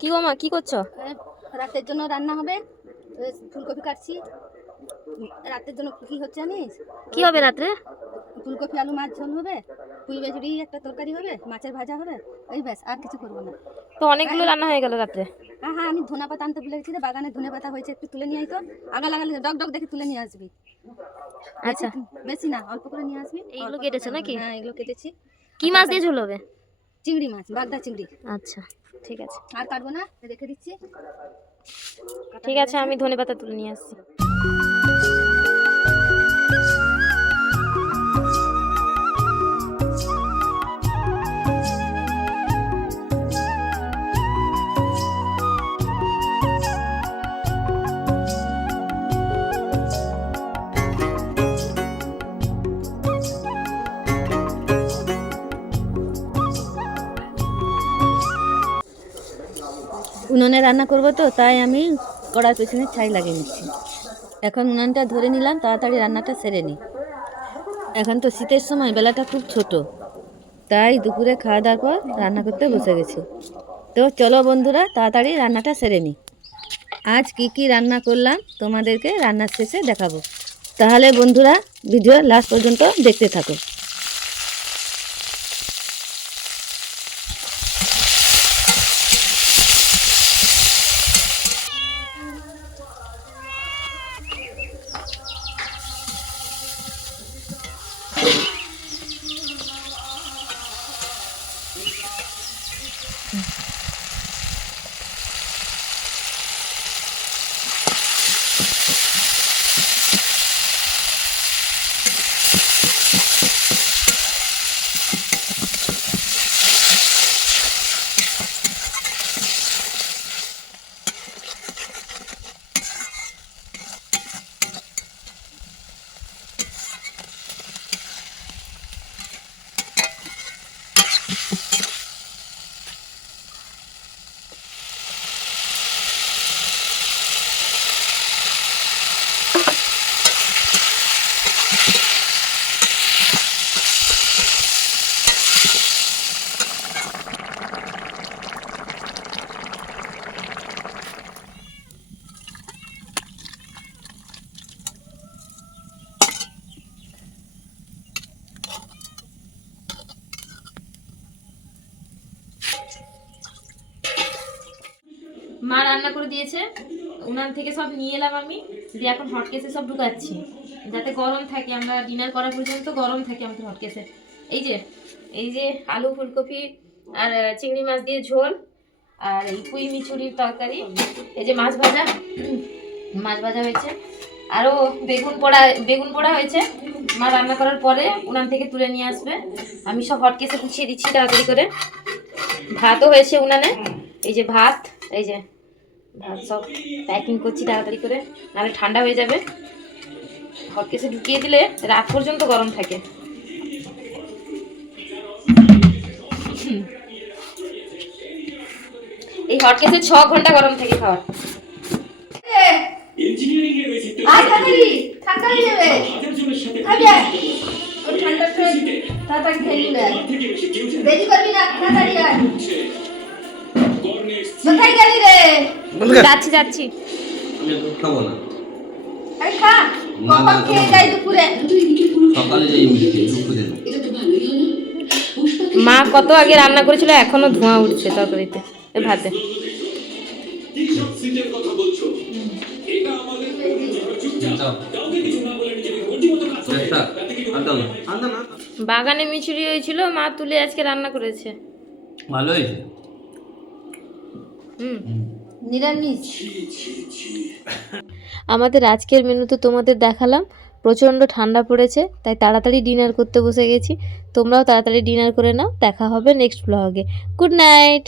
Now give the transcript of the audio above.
কি গো মা, কি করছো? রাতের জন্য রান্না হবে, ফুলকপি কাটছি। রাতের জন্য কি হচ্ছে জানিস? কি হবে রাত্রে? ফুলকপি আলু মাছ ঝোল হবে, পুঁই বেচুরি একটা তরকারি হবে, মাছের ভাজা হবে, এই ব্যাস, আর কিছু করবো না। তো অনেকগুলো রান্না হয়ে গেল রাত্রে। হ্যাঁ হ্যাঁ, আমি ধনে পাতা আনতে ভুলে গেছি রে, বাগানে ধনে পাতা হয়েছে, একটু তুলে নিয়ে আইতো। আগা লাগালে ডগ ডগ দেখে তুলে নিয়ে আসবি। আচ্ছা, বেশি না, অল্প করে নিয়ে আসবি। এইগুলো কেটেছো নাকি? হ্যাঁ, এগুলো কেটেছি। কি মাছ দিয়ে ঝোল হবে? চিংড়ি মাছ, বাগদা চিংড়ি। আচ্ছা, ঠিক আছে। আর কাটবো না, রেখে দিচ্ছি। ঠিক আছে, আমি ধনেপাতা তুলে নিয়ে আসছি। উনুনে রান্না করবো তো, তাই আমি কড়ার পেছনে ছাই লাগিয়ে নিচ্ছি। এখন উনুনটা ধরে নিলাম, তাড়াতাড়ি রান্নাটা সেরে নিই। এখন তো শীতের সময়, বেলাটা খুব ছোট, তাই দুপুরে খাওয়া দাওয়ার পর রান্না করতে বসে গেছি। তো চলো বন্ধুরা, তাড়াতাড়ি রান্নাটা সেরে নিই। আজ কি কি রান্না করলাম তোমাদেরকে রান্নার শেষে দেখাবো। তাহলে বন্ধুরা, ভিডিও লাস্ট পর্যন্ত দেখতে থাকো। মা রান্না করে দিয়েছে, উনান থেকে সব নিয়ে এলাম আমি, দিয়ে এখন হটকেসে সব ঢুকাচ্ছি যাতে গরম থাকে, আমরা ডিনার করা পর্যন্ত গরম থাকে আমাদের হটকেসে। এই যে আলু ফুলকপি আর চিংড়ি মাছ দিয়ে ঝোল, আর এই পুঁই মিচুরির তরকারি, এই যে মাছ ভাজা হয়েছে, আরও বেগুন পোড়া হয়েছে। মা রান্না করার পরে উনান থেকে তুলে নিয়ে আসবে, আমি সব হটকেসে গুছিয়ে দিচ্ছি তাড়াতাড়ি করে। ভাতও হয়েছে উনানে, এই যে ভাত সব প্যাকিং করছি তাড়াতাড়ি করে, নাহলে ঠান্ডা হয়ে যাবে। হটকেসে ঢুকিয়ে দিলে রাত পর্যন্ত গরম থাকে। এই হটকেসে 6 ঘন্টা গরম থাকে খাবার। যাচ্ছি খাবো না, সকালে যাই দুপুরে। মা কত আগে রান্না করেছিল, এখনো ধোঁয়া উঠছে তরকারিতে, ভাতে। বাগানে মিচুরি হয়েছিল, মা তুলে আজকে রান্না করেছে, ভালো হয়েছে। নিরামিষ। আমাদের আজকের মেনু তো তোমাদের দেখালাম। প্রচণ্ড ঠান্ডা পড়েছে, তাই তাড়াতাড়ি ডিনার করতে বসে গেছি। তোমরাও তাড়াতাড়ি ডিনার করে নাও। দেখা হবে নেক্সট ব্লগে। Good night.